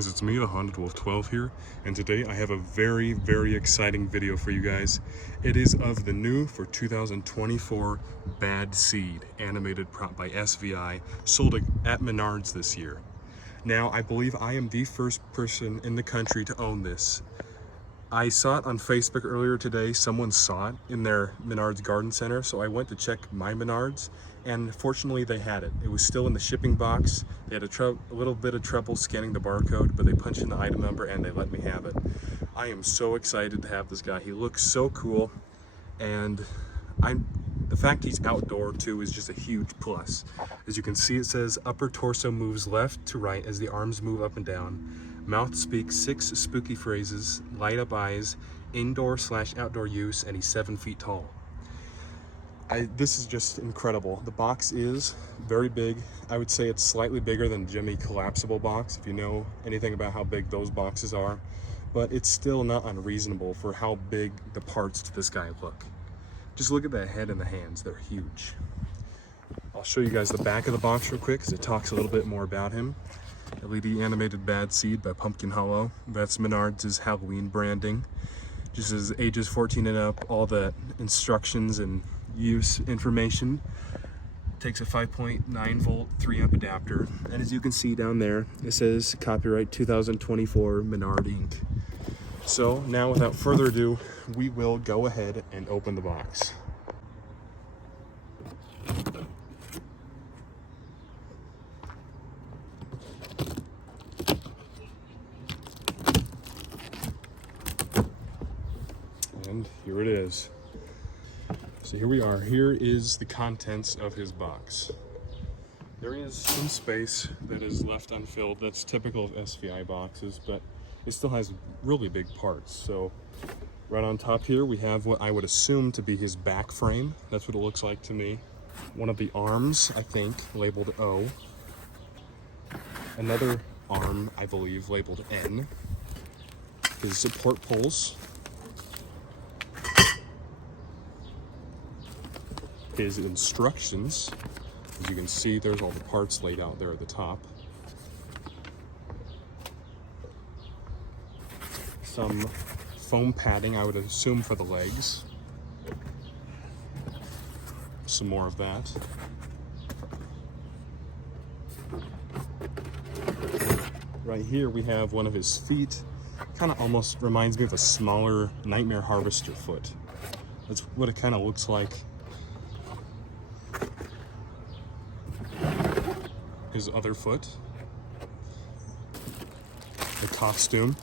guys, it's me, the Haunted Wolf 12 here, and today I have a very, very exciting video for you guys. It is of the new for 2024 Bad Seed, animated prop by SVI, sold at Menards this year. Now, I believe I am the first person in the country to own this. I saw it on Facebook earlier today. Someone saw it in their Menards garden center, so I went to check my Menards, and fortunately they had it. It was still in the shipping box. They had a little bit of trouble scanning the barcode, but they punched in the item number and they let me have it. I am so excited to have this guy. He looks so cool, and the fact he's outdoor too is just a huge plus. As you can see, it says upper torso moves left to right as the arms move up and down. Mouth speaks 6 spooky phrases, light up eyes, indoor/outdoor use, and he's 7 feet tall. This is just incredible. The box is very big. I would say it's slightly bigger than Jimmy collapsible box, if you know anything about how big those boxes are, but it's still not unreasonable for how big the parts to this guy look. Just look at the head and the hands, they're huge. I'll show you guys the back of the box real quick because it talks a little bit more about him. LED animated Bad Seed by Pumpkin Hollow. That's Menards' Halloween branding. Just as ages 14 and up, all the instructions and use information. Takes a 5.9 volt 3-amp adapter. And as you can see down there, it says copyright 2024 Menard Inc. So now without further ado, we will go ahead and open the box. And here it is. So here we are. Here is the contents of his box. There is some space that is left unfilled. That's typical of SVI boxes, but it still has really big parts. So right on top here, we have what I would assume to be his back frame. That's what it looks like to me. One of the arms, I think, labeled O. Another arm, I believe, labeled N. His support poles. His instructions. As you can see, there's all the parts laid out there at the top. Some foam padding, I would assume, for the legs. Some more of that. Right here we have one of his feet. Kind of almost reminds me of a smaller Nightmare Harvester foot. That's what it kind of looks like. His other foot, the costume,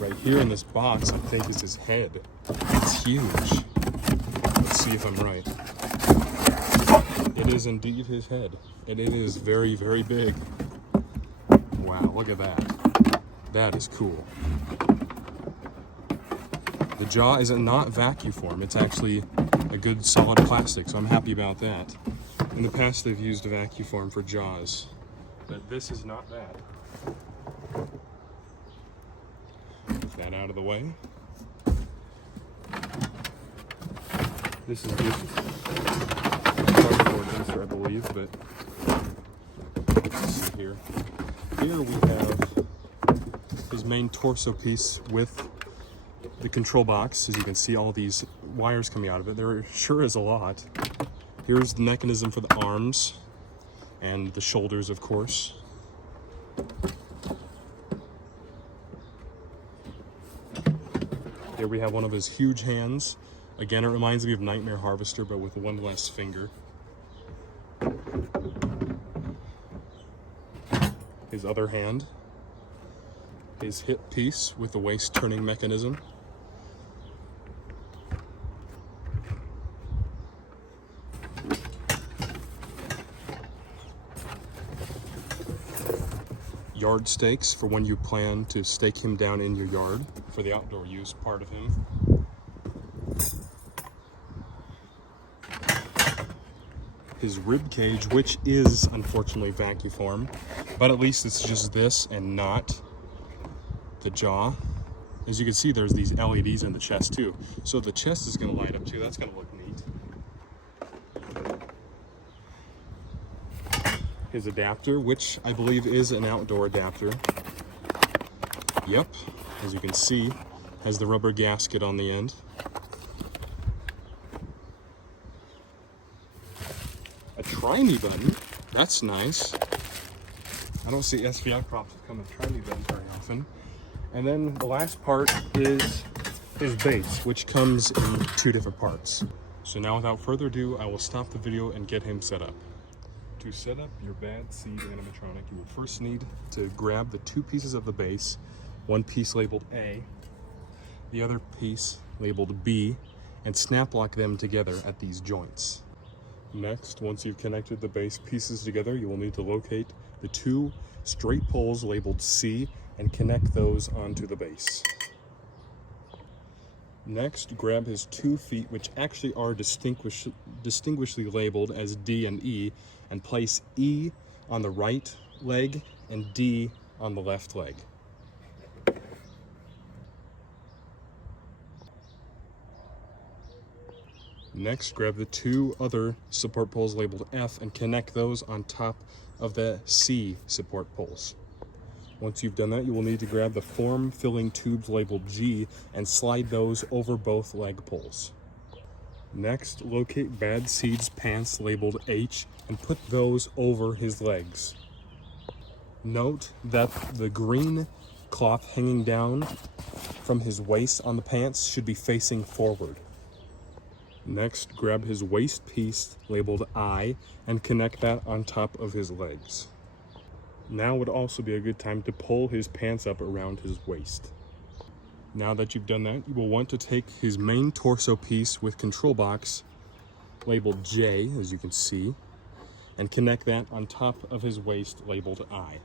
right here in this box I think is his head. It's huge. Let's see if I'm right. It is indeed his head, and it is very, very big. Wow, look at that. That is cool. The jaw is not vacuum form, it's actually a good solid plastic, so I'm happy about that. In the past they've used a vacuum form for jaws, but this is not that. Move that out of the way. This is just cardboard insert, I believe, but let's see here. Here we have his main torso piece with the control box. As you can see, all these wires coming out of it. There sure is a lot. Here's the mechanism for the arms and the shoulders, of course. Here we have one of his huge hands. Again, it reminds me of Nightmare Harvester, but with one less finger. His other hand. His hip piece with the waist turning mechanism. Yard stakes for when you plan to stake him down in your yard for the outdoor use part of him. His rib cage, which is unfortunately vacuum form, but at least it's just this and not the jaw. As you can see, there's these LEDs in the chest too, so the chest is going to light up too. That's going to look neat. his adapter, which I believe is an outdoor adapter. Yep, as you can see, has the rubber gasket on the end. A try me button, that's nice. I don't see SVI props that come with try me buttons very often. And then the last part is his base, which comes in 2 different parts. So now without further ado, I will stop the video and get him set up. To set up your Bad Seed animatronic, you will first need to grab the 2 pieces of the base, one piece labeled A, the other piece labeled B, and snap lock them together at these joints. Next, once you've connected the base pieces together, you will need to locate the 2 straight poles labeled C and connect those onto the base. Next, grab his 2 feet, which actually are distinguishedly labeled as D and E, and place E on the right leg and D on the left leg. Next, grab the 2 other support poles labeled F and connect those on top of the C support poles. Once you've done that, you will need to grab the form-filling tubes labeled G and slide those over both leg poles. Next, locate Bad Seed's pants labeled H and put those over his legs. Note that the green cloth hanging down from his waist on the pants should be facing forward. Next, grab his waist piece labeled I and connect that on top of his legs. Now would also be a good time to pull his pants up around his waist. Now that you've done that, you will want to take his main torso piece with control box labeled J, as you can see, and connect that on top of his waist labeled I.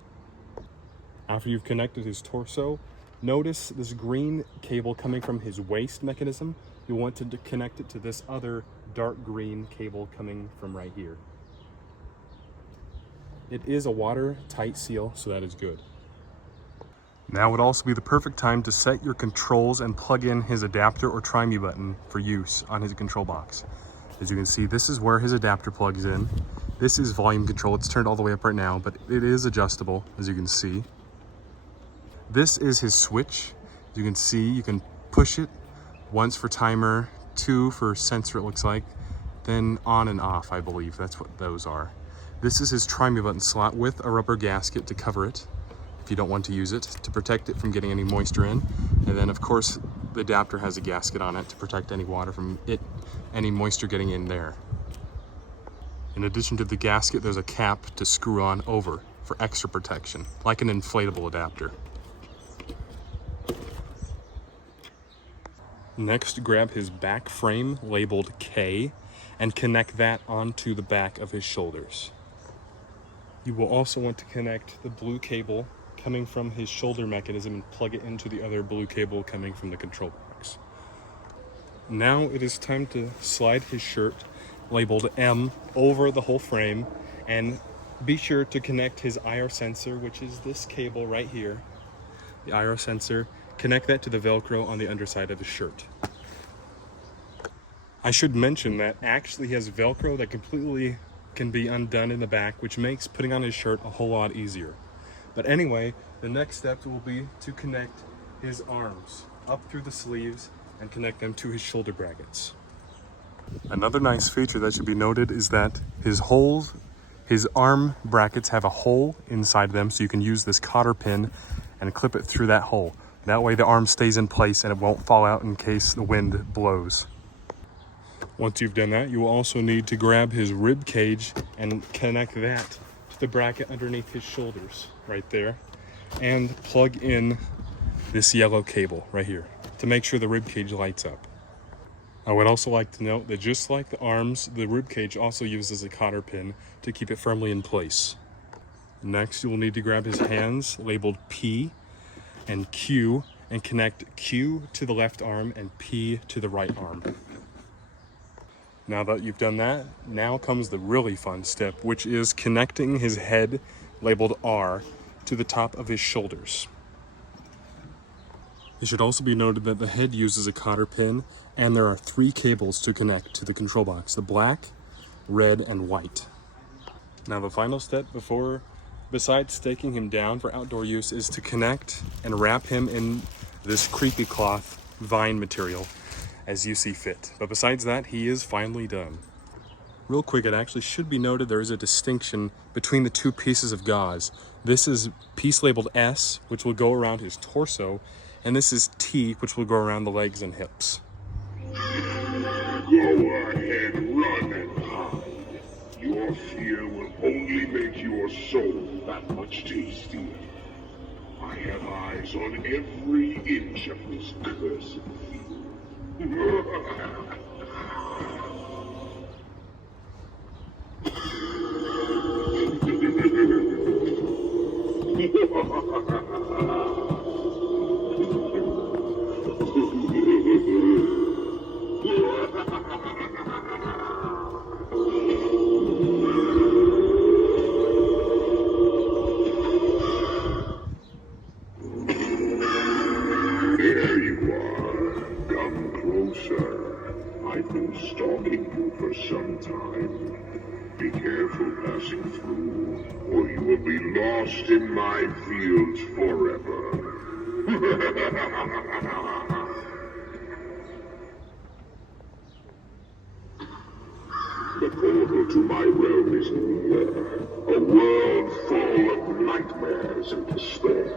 After you've connected his torso, notice this green cable coming from his waist mechanism. You'll want to connect it to this other dark green cable coming from right here. It is a watertight seal, so that is good. Now would also be the perfect time to set your controls and plug in his adapter or try me button for use on his control box. As you can see, this is where his adapter plugs in. This is volume control. It's turned all the way up right now, but it is adjustable, as you can see. This is his switch. As you can see, you can push it once for timer, 2 for sensor, it looks like, then on and off, I believe. That's what those are. This is his try me button slot with a rubber gasket to cover it if you don't want to use it, to protect it from getting any moisture in. And then of course the adapter has a gasket on it to protect any water from any moisture getting in there. In addition to the gasket, there's a cap to screw on over for extra protection, like an inflatable adapter. Next, grab his back frame labeled K and connect that onto the back of his shoulders. You will also want to connect the blue cable coming from his shoulder mechanism and plug it into the other blue cable coming from the control box. Now it is time to slide his shirt labeled M over the whole frame, and be sure to connect his IR sensor, which is this cable right here. The IR sensor, connect that to the Velcro on the underside of his shirt. I should mention that actually he has Velcro that completely can be undone in the back, which makes putting on his shirt a whole lot easier. But anyway, the next step will be to connect his arms up through the sleeves and connect them to his shoulder brackets. Another nice feature that should be noted is that his arm brackets have a hole inside them, so you can use this cotter pin and clip it through that hole. That way the arm stays in place and it won't fall out in case the wind blows. Once you've done that, you will also need to grab his rib cage and connect that to the bracket underneath his shoulders right there, and plug in this yellow cable right here to make sure the rib cage lights up. I would also like to note that just like the arms, the rib cage also uses a cotter pin to keep it firmly in place. Next, you will need to grab his hands labeled P and Q and connect Q to the left arm and P to the right arm. Now that you've done that, now comes the really fun step, which is connecting his head labeled R to the top of his shoulders. It should also be noted that the head uses a cotter pin, and there are 3 cables to connect to the control box: the black, red, and white. Now the final step besides staking him down for outdoor use is to connect and wrap him in this creepy cloth vine material as you see fit. But besides that, he is finally done. Real quick, it actually should be noted there is a distinction between the two pieces of gauze. This is piece labeled S, which will go around his torso, and this is T, which will go around the legs and hips. Go ahead, run and hide. Your fear will only make your soul that much tastier. I have eyes on every inch of this cursed field. There you are. Come closer. I've been stalking you for some time. Be careful passing through, or you will be lost in my fields forever. The portal to my realm is near, a world full of nightmares and despair.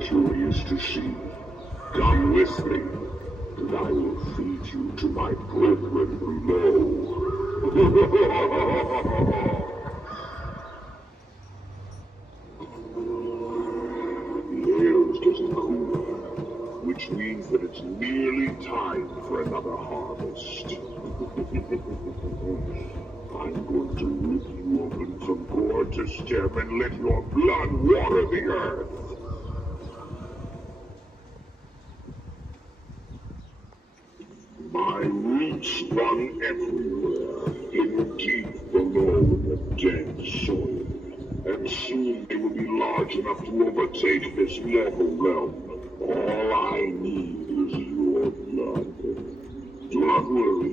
Curious to see? Come with me, and I will feed you to my brethren below. The air is getting cooler, which means that it's nearly time for another harvest. I'm going to rip you open from core to stem and let your blood water the earth. My roots run everywhere, in deep below the dense soil, and soon they will be large enough to overtake this mortal realm. All I need is your blood. Do not worry,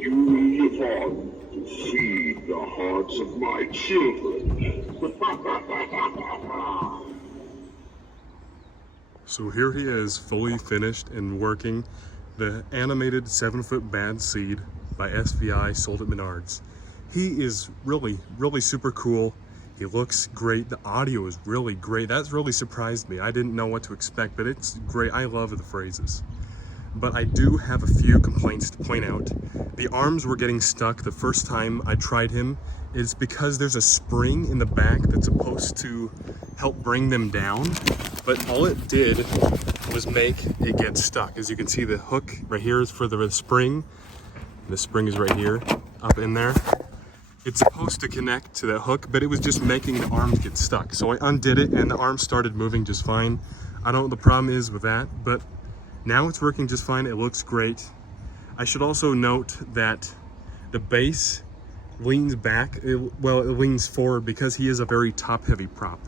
you will live on to feed the hearts of my children. So here he is, fully finished and working. The animated 7-foot bad seed by SVI, sold at Menards. He is really super cool. He looks great. The audio is really great. That's really surprised me. I didn't know what to expect, but it's great. I love the phrases. But I do have a few complaints to point out. The arms were getting stuck the first time I tried him. It's because there's a spring in the back that's supposed to help bring them down, but all it did was make it get stuck. As you can see, the hook right here is for the spring. The spring is right here, up in there. It's supposed to connect to the hook, but it was just making the arms get stuck. So I undid it and the arms started moving just fine. I don't know what the problem is with that, but now it's working just fine. It looks great. I should also note that the base leans back, it leans forward because he is a very top-heavy prop.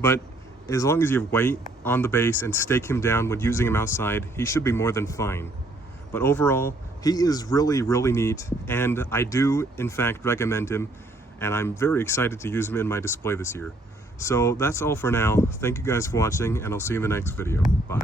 But as long as you have weight on the base and stake him down when using him outside, he should be more than fine. But overall, he is really neat, and I do in fact recommend him, and I'm very excited to use him in my display this year. So that's all for now. Thank you guys for watching, and I'll see you in the next video. Bye.